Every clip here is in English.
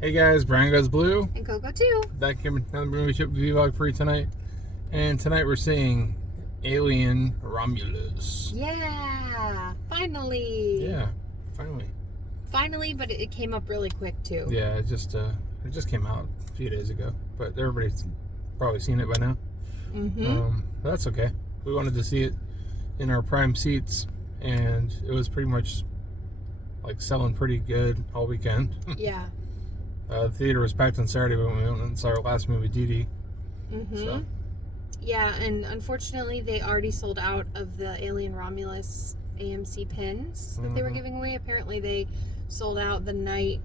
Hey guys, Brian Goes Blue. And Coco too. Back here with another movie trip vlog for you tonight. And tonight we're seeing Alien Romulus. Yeah, finally. Yeah, finally. Finally, but it came up really quick too. Yeah, it just came out a few days ago, but everybody's probably seen it by now. That's okay. We wanted to see it in our prime seats, and it was pretty much like selling pretty good all weekend. Yeah. The theater was packed on Saturday when we went and saw our last movie, Dee Dee. So. Yeah, and unfortunately they already sold out of the Alien Romulus AMC pins that they were giving away. Apparently they sold out the night,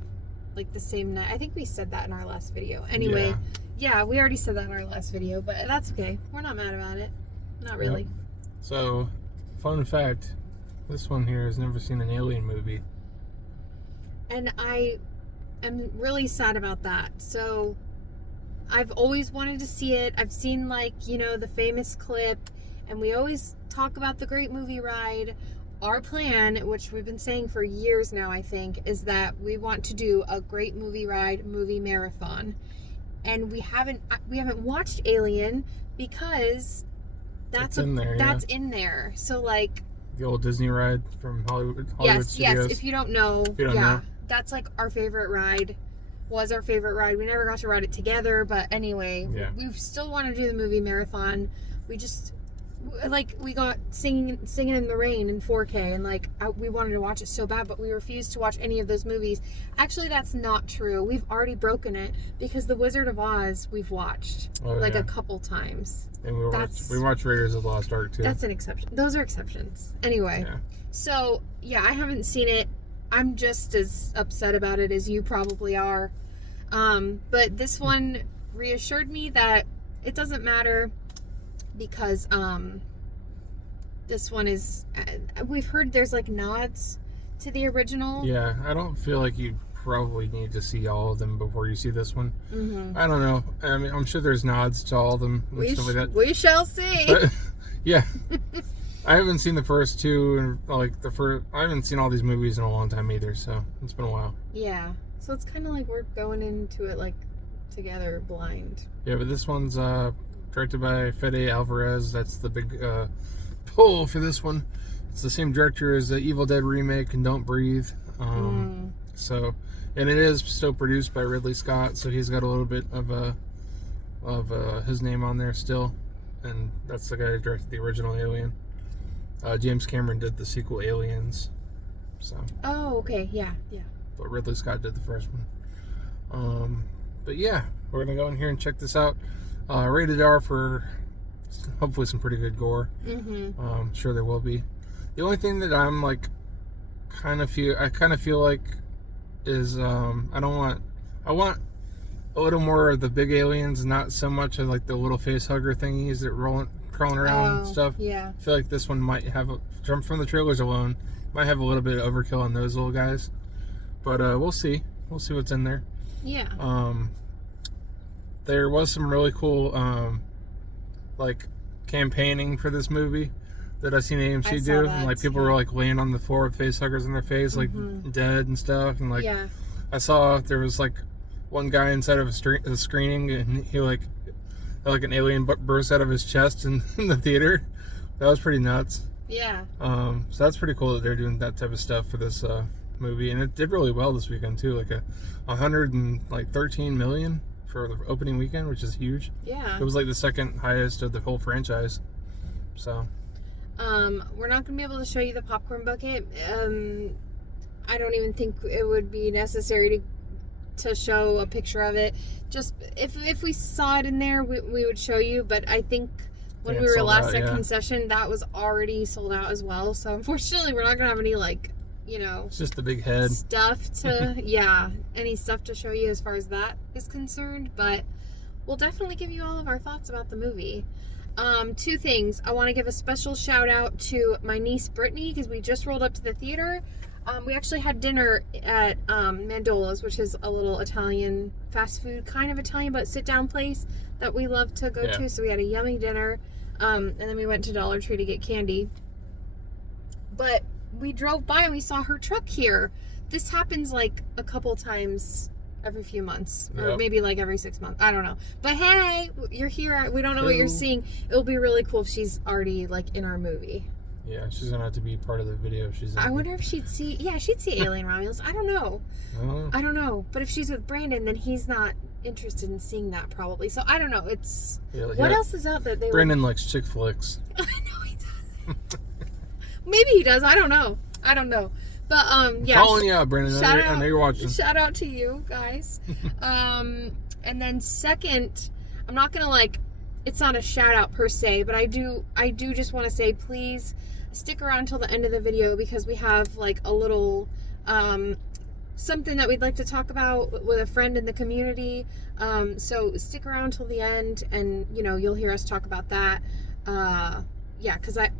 like the same night. I think we said that in our last video. Anyway, yeah, we already said that in our last video, but that's okay. We're not mad about it. Not really. Yep. So, fun fact, this one here has never seen an Alien movie. And I'm really sad about that. So I've always wanted to see it. I've seen, like, you know, the famous clip, and we always talk about the great movie ride. Our plan, which we've been saying for years now, I think, is that we want to do a great movie ride movie marathon. And we haven't watched Alien because that's in there. So, like, the old Disney ride from Hollywood yes, Studios. If you don't know, that's like our favorite ride. Was our favorite ride. We never got to ride it together, but anyway, we still want to do the movie marathon. We just, like, we got Singing in the Rain in 4K, and like we wanted to watch it so bad, but we refused to watch any of those movies. Actually, that's not true. We've already broken it because The Wizard of Oz we've watched a couple times. And we watched Raiders of the Lost Ark too. That's an exception. Those are exceptions. Anyway, so yeah, I haven't seen it. I'm just as upset about it as you probably are. But this one reassured me that it doesn't matter because this one is, we've heard there's like nods to the original. Yeah, I don't feel like you probably need to see all of them before you see this one. I don't know. I mean, I'm sure there's nods to all of them and stuff like that. We shall see. But, yeah. I haven't seen the first two, and I haven't seen all these movies in a long time either, so it's been a while. Yeah, so it's kind of like we're going into it like together, blind. Yeah, but this one's directed by Fede Alvarez. That's the big pull for this one. It's the same director as the Evil Dead remake and Don't Breathe. So, and it is still produced by Ridley Scott, so he's got a little bit of his name on there still, and that's the guy who directed the original Alien. James Cameron did the sequel Aliens. So. Oh, okay, yeah. But Ridley Scott did the first one. But yeah, we're gonna go in here and check this out. Rated R for hopefully some pretty good gore. Sure there will be. The only thing that I'm like kind of feel like is I want a little more of the big aliens, not so much of like the little face hugger thingies that crawling around and stuff. Yeah. I feel like this one might have, from the trailers alone, might have a little bit of overkill on those little guys. But we'll see. We'll see what's in there. Yeah. There was some really cool like campaigning for this movie that I've seen AMC do. And like people were like laying on the floor with face huggers in their face, like dead and stuff. And like I saw there was like one guy inside of a screening, and he like an alien burst out of his chest in the theater. That was pretty nuts. Yeah. So that's pretty cool that they're doing that type of stuff for this movie, and it did really well this weekend too. Like 113 million for the opening weekend, which is huge. Yeah. It was like the second highest of the whole franchise. So. We're not gonna be able to show you the popcorn bucket. I don't even think it would be necessary to show a picture of it. Just if we saw it in there, we would show you, but I think when we were last at concession, that was already sold out as well. So unfortunately, we're not gonna have any, like, you know, it's just a big head stuff to any stuff to show you as far as that is concerned, but we'll definitely give you all of our thoughts about the movie. Two things. I want to give a special shout out to my niece Brittany, because we just rolled up to the theater. We actually had dinner at Mandola's, which is a little Italian fast food, kind of Italian, but sit-down place that we love to go to. So we had a yummy dinner, and then we went to Dollar Tree to get candy. But we drove by and we saw her truck here. This happens like a couple times every few months, or Yep. maybe like every 6 months. I don't know. But hey, you're here. We don't know what you're seeing. It'll be really cool if she's already like in our movie. Yeah, she's gonna have to be part of the video. She's. I wonder if she'd see. Yeah, she'd see Alien Romulus. I don't know. I don't know. But if she's with Brandon, then he's not interested in seeing that probably. So I don't know. It's what else is out that they. Brandon likes chick flicks. I know he does. Maybe he does. I don't know. But yeah. Calling you out, Brandon. I know you're watching. Shout out to you guys. And then second, I'm not gonna like. It's not a shout out per se, but I do just want to say, please stick around till the end of the video because we have like a little something that we'd like to talk about with a friend in the community. So stick around till the end, and you'll hear us talk about that. Yeah, because I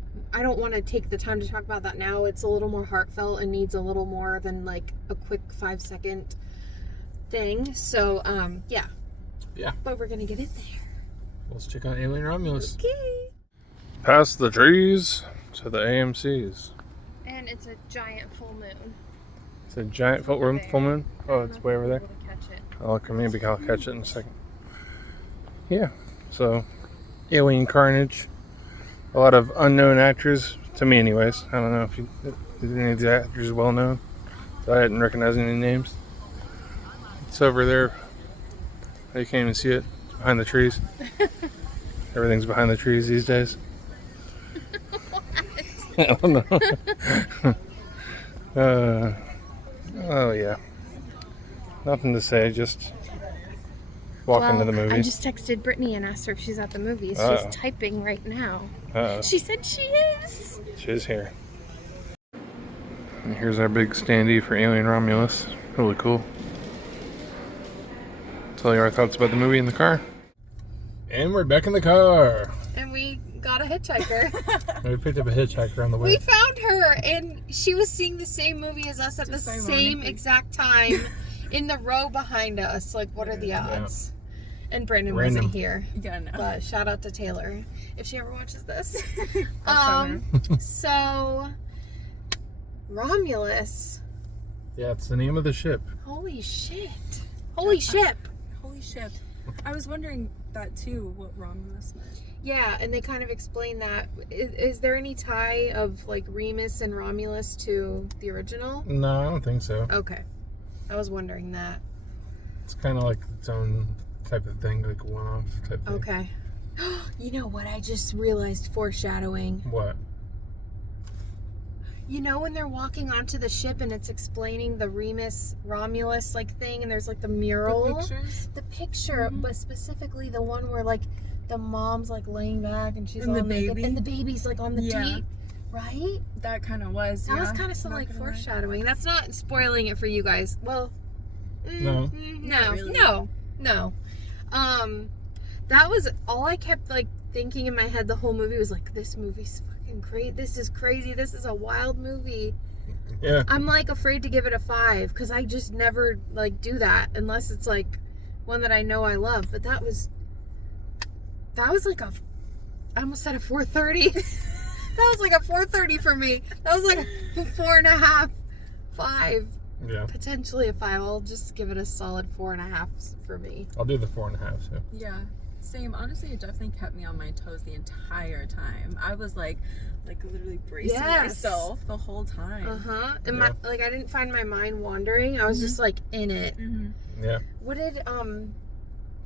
don't want to take the time to talk about that now. It's a little more heartfelt and needs a little more than like a quick 5-second thing. So yeah. But we're gonna get it there. Let's check out Alien Romulus. Okay. Past the trees to the AMCs. And it's a giant full moon. It's a giant full moon? Oh, it's way over there? Maybe I'll catch it in a second. Yeah, so Alien Carnage. A lot of unknown actors, to me anyways. I don't know if any of the actors are well known. So I didn't recognize any names. It's over there. You can't even see it. Behind the trees. Everything's behind the trees these days. I don't know. Oh yeah. Nothing to say, just walk into the movies. I just texted Brittany and asked her if she's at the movies. She's typing right now. She said she is. She's here. And here's our big standee for Alien Romulus. Really cool. Tell you our thoughts about the movie in the car. And we're back in the car. And we got a hitchhiker. We picked up a hitchhiker on the way. We found her, and she was seeing the same movie as us at the same exact time in the row behind us. Like, what are the odds? Yeah. And Brandon wasn't here. Yeah, no. But shout out to Taylor if she ever watches this. So Romulus. Yeah, it's the name of the ship. Holy shit. Holy ship. Holy ship. I was wondering that too, what Romulus meant. Yeah, and they kind of explain that. Is there any tie of like Remus and Romulus to the original? No, I don't think so. Okay. I was wondering that. It's kind of like its own type of thing, like a one-off type thing. Okay. You know what I just realized? Foreshadowing. What? You know when they're walking onto the ship and it's explaining the Remus Romulus like thing, and there's like the mural, the pictures, the picture, but specifically the one where like the mom's like laying back and she's and all the naked, baby, and the baby's like on the teat, right? That kind of was. That was kind of some like foreshadowing. That's not spoiling it for you guys. Well, no. That was all I kept like thinking in my head. The whole movie was like, this movie's fucking crazy. This is crazy. This is a wild movie. Yeah. I'm like afraid to give it a 5 because I just never like do that unless it's like one that I know I love. But that was like I almost said a 4.30. That was like a 4.30 for me. That was like a 4.5, 5. Yeah. Potentially a 5. I'll just give it a solid 4.5 for me. I'll do the 4.5. So. Yeah. Same. Honestly, it definitely kept me on my toes the entire time. I was like literally bracing myself the whole time. And I didn't find my mind wandering. I was just like in it. Yeah. What did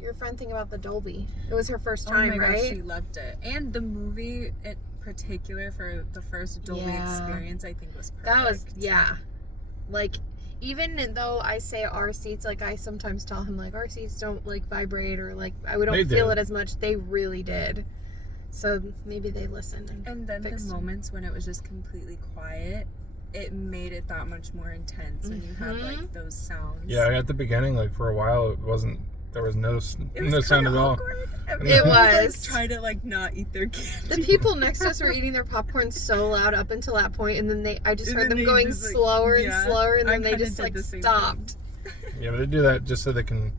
your friend think about the Dolby? It was her first time, oh my right? gosh, she loved it. And the movie in particular for the first Dolby experience, I think was perfect. That was like, even though I say our seats, like I sometimes tell him like our seats don't like vibrate or like we don't feel it as much. They really did. So maybe they listened. And then the moments when it was just completely quiet, it made it that much more intense when you had like those sounds. Yeah, at the beginning, like for a while, it wasn't. There was no sound at all. It was. Like, try to like not eat their candy. The people next to us were eating their popcorn so loud up until that point, and then I just heard them going slower and slower, and then they just like stopped. Yeah, but they do that just so they can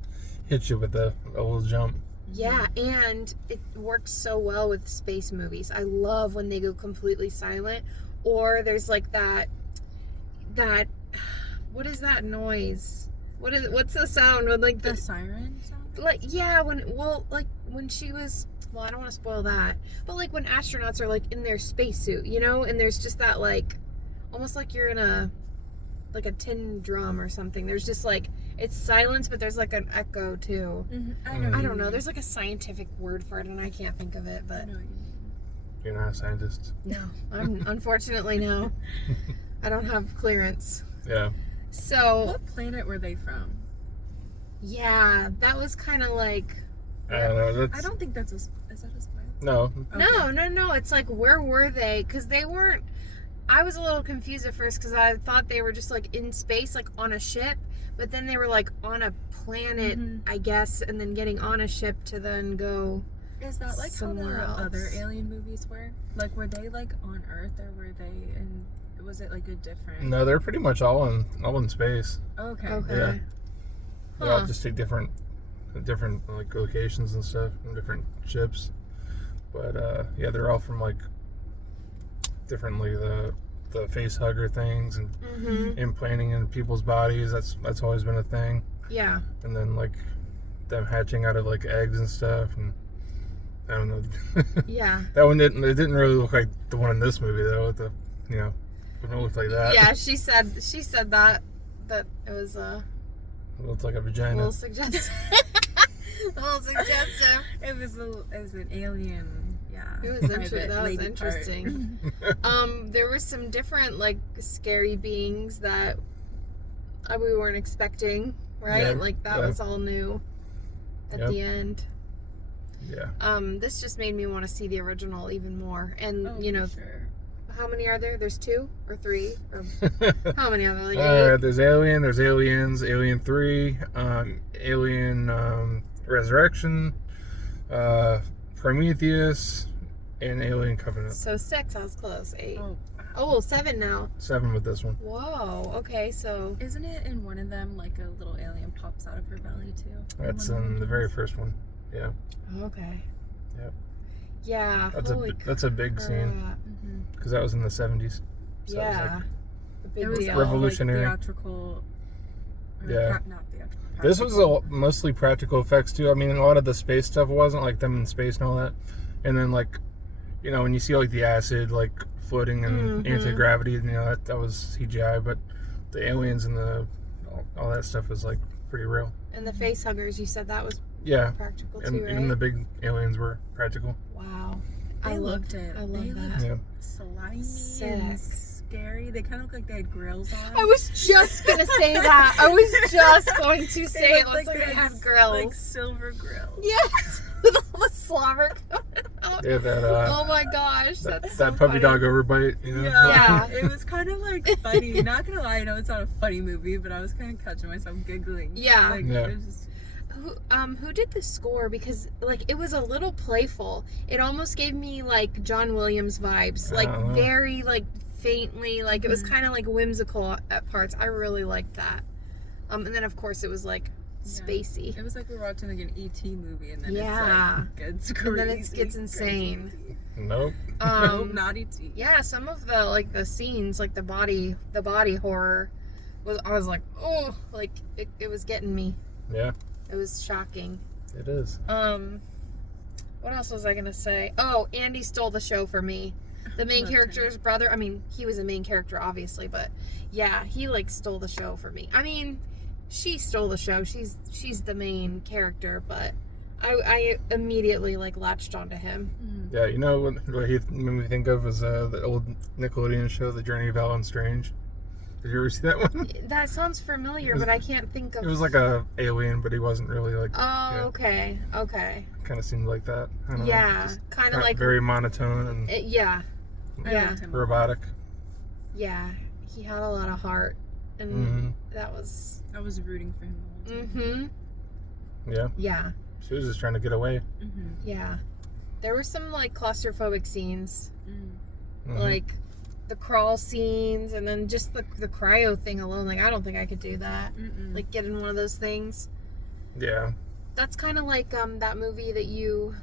hit you with a little jump. Yeah, and it works so well with space movies. I love when they go completely silent, or there's like that what is that noise? what's the sound when like the siren sound? Like when she was, well, I don't want to spoil that, but like when astronauts are like in their spacesuit, you know, and there's just that like almost like you're in a tin drum or something. There's just like it's silence, but there's like an echo too. I don't know. There's like a scientific word for it, and I can't think of it. But I know what you mean. You're not a scientist. No, I'm unfortunately no. I don't have clearance. Yeah. So what planet were they from? Yeah, that was kind of like. I don't know. I don't think that's is that a spoiler? No. Okay. No. It's like, where were they? Because they weren't. I was a little confused at first because I thought they were just like in space, like on a ship, but then they were like on a planet, I guess, and then getting on a ship to then go. Is that like somewhere how the else. other alien movies were? Like, were they like on Earth, or were they in? Was it like a different? No, they're pretty much all in space. Okay. Yeah. They all Huh. just take different like locations and stuff, and different ships. But yeah, they're all from like differently the face hugger things and implanting in people's bodies. That's always been a thing. Yeah. And then like them hatching out of like eggs and stuff, and I don't know. Yeah. That one didn't really look like the one in this movie though. With the it didn't look like that. Yeah, she said that it was It looked like a a vagina. little suggestive. A little suggestive. It was an alien. Yeah. It was private that was lady interesting. There were some different like scary beings that we weren't expecting, right? Yeah, Like that was all new at the end. Yeah. This just made me want to see the original even more. And Sure. how many are there? There's 2 or 3 or how many are there? Like 8? There's Alien, there's Aliens, Alien 3, Alien Resurrection, Prometheus, and Alien Covenant. So 6, I was close. 8. Oh. Oh, 7 now. 7 with this one. Whoa. Okay, so Isn't it in one of them like a little alien pops out of her belly too? That's in the very first one. Yeah. okay. Yep. Yeah. That's a big scene because that was in the 70s. So Yeah. A big It was deal. revolutionary. Like theatrical. Yeah. Not theatrical. This was mostly practical effects too. I mean, a lot of the space stuff wasn't like them in space and all that. And then like, when you see like the acid like floating and anti-gravity, that was CGI. But the aliens and all that stuff was like pretty real. And the face huggers, you said that was practical too, and right? even the big aliens were practical. Wow. I loved it. I love They that. looked Yeah. slimy Sick. and scary. They kind of looked like they had grills on. I was just gonna say that. I was just going to say it looks like they had have grills. like silver grills. Yes, with all the slobber coming out. Yeah, that Oh my gosh, that's so that puppy funny. dog overbite. Yeah. It was kind of like funny. Not gonna lie, I know it's not a funny movie, but I was kind of catching myself giggling. Yeah. Like, Yeah. It was just, Who did the score? Because like it was a little playful. It almost gave me like John Williams vibes, like Oh. very like faintly, like it was kind of like whimsical at parts. I really liked that. And then of course it was like spacey. it was like we were watching like an E.T. movie, and then Yeah. it's like gets crazy. And then it gets insane. Crazy. Nope. Nope, not E.T. Yeah, some of the scenes, like the body horror, I was like, oh, like it was getting me. Yeah, It was shocking. it is. What else was I gonna say? Oh, Andy stole the show for me. The main character's brother. I mean, he was a main character, obviously, but yeah, he like stole the show for me. I mean, she stole the show. She's the main character, but I immediately like latched onto him. Yeah, what he made me think of was the old Nickelodeon show, The Journey of Alan Strange. Did you ever see that one? That sounds familiar, but I can't think of. It was like a alien, but he wasn't really like. Oh, okay. Kind of seemed like that. I don't know, Yeah, just kind of like. very monotone and Yeah, I Yeah. liked him a lot. robotic. yeah. He had a lot of heart, and that was. I was rooting for him the whole time. Yeah, Yeah. she was just trying to get away. Yeah. There were some like claustrophobic scenes, Mhm. like the crawl scenes, and then just the cryo thing alone. Like I don't think I could do that. Like get in one of those things. Yeah. That's kind of like that movie that you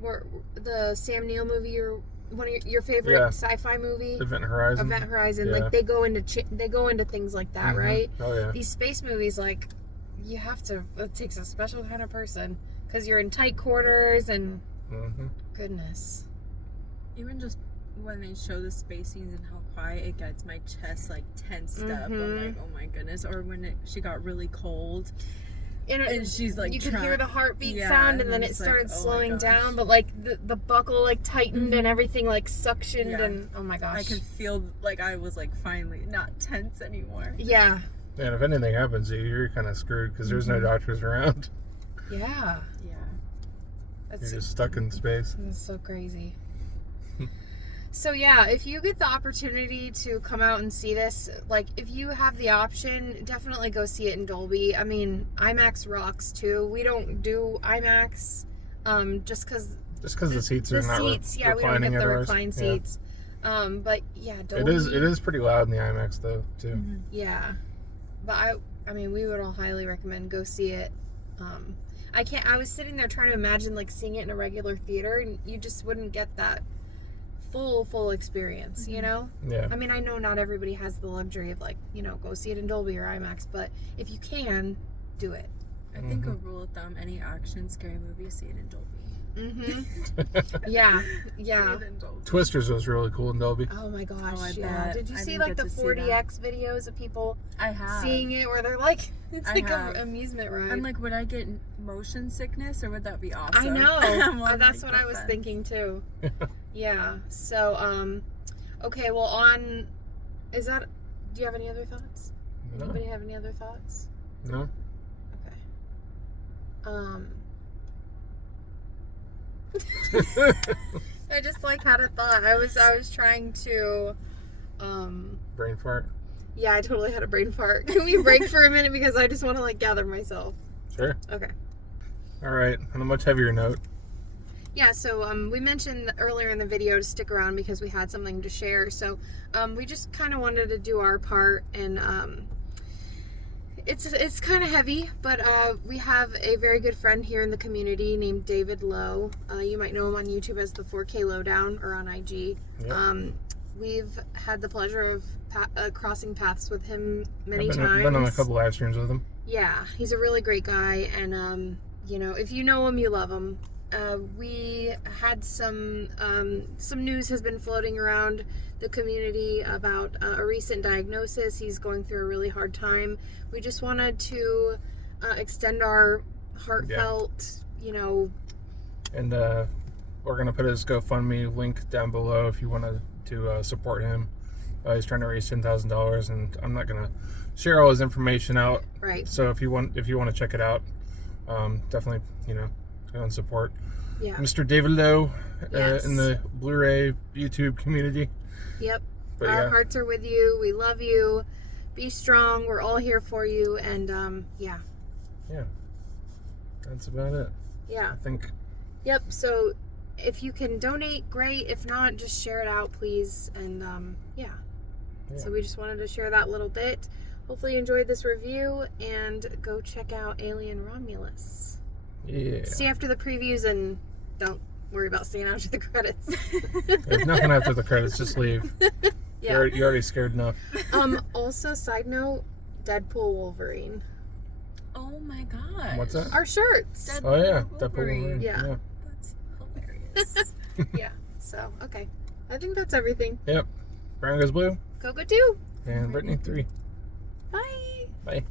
were the Sam Neill movie you're one of your favorite sci-fi movie, Event Horizon. Yeah. Like they go into things like that, right? Oh yeah. These space movies, like it takes a special kind of person because you're in tight quarters and goodness. Even just when they show the space scenes and how quiet it gets, my chest like tensed up. I'm like, oh my goodness. Or when she got really cold. And she's like, you could hear the heartbeat sound, and then it started slowing down, but like the buckle like tightened and everything like suctioned, and oh my gosh, I could feel like I was like finally not tense anymore. Yeah. And if anything happens to you, you're kind of screwed because there's no doctors around. Yeah. You're just stuck in space. It's so crazy. So yeah, if you get the opportunity to come out and see this, like if you have the option, definitely go see it in Dolby. I mean, IMAX rocks too. We don't do IMAX just because the seats are not we don't get the recline seats. But yeah, Dolby. It is pretty loud in the IMAX though too. Yeah, but I mean, we would all highly recommend go see it. I was sitting there trying to imagine like seeing it in a regular theater, and you just wouldn't get that full experience, you know? Yeah. I mean, I know not everybody has the luxury of like, go see it in Dolby or IMAX, but if you can, do it. I think a rule of thumb, any action scary movie, see it in Dolby. Yeah. Twisters was really cool in Dolby. Oh my gosh, I bet. Did you see like the 4DX videos of people seeing it where they're like, it's like an amusement ride? I'm like, would I get motion sickness or would that be awesome? I know. That's what I was thinking too. Yeah. So, okay, well do you have any other thoughts? No. Anybody have any other thoughts? No. Okay. I just like had a thought. I was trying to brain fart. Yeah, I totally had a brain fart. Can we break for a minute because I just want to like gather myself? Sure. Okay. All right. On a much heavier note. Yeah, so we mentioned earlier in the video to stick around because we had something to share. So we just kind of wanted to do our part, and it's kind of heavy, but we have a very good friend here in the community named David Lowe. You might know him on YouTube as the 4K Lowdown or on IG. Yep. We've had the pleasure of crossing paths with him many times. I've been on a couple live streams with him. Yeah, he's a really great guy, and if you know him, you love him. We had some news has been floating around the community about a recent diagnosis. He's going through a really hard time. We just wanted to extend our heartfelt, And we're going to put his GoFundMe link down below if you want to support him. He's trying to raise $10,000, and I'm not going to share all his information out. Right. So if you want to check it out, definitely, go and support Mr. David Lowe in the Blu-ray YouTube community. Yep. But our hearts are with you. We love you. Be strong. We're all here for you. And yeah. That's about it. Yeah. I think. Yep. So if you can donate, great. If not, just share it out, please. And yeah. So we just wanted to share that little bit. Hopefully you enjoyed this review, and go check out Alien Romulus. Yeah. Stay after the previews and don't worry about staying after the credits. There's nothing after the credits, just leave. Yeah. You're already scared enough. Also, side note, Deadpool Wolverine. Oh my god. What's that? Our shirts. Deadpool Wolverine. Yeah. That's hilarious. Yeah. So, okay. I think that's everything. Yep. Brian Goes Blue. Go 2. And Brittany 3. Bye. Bye.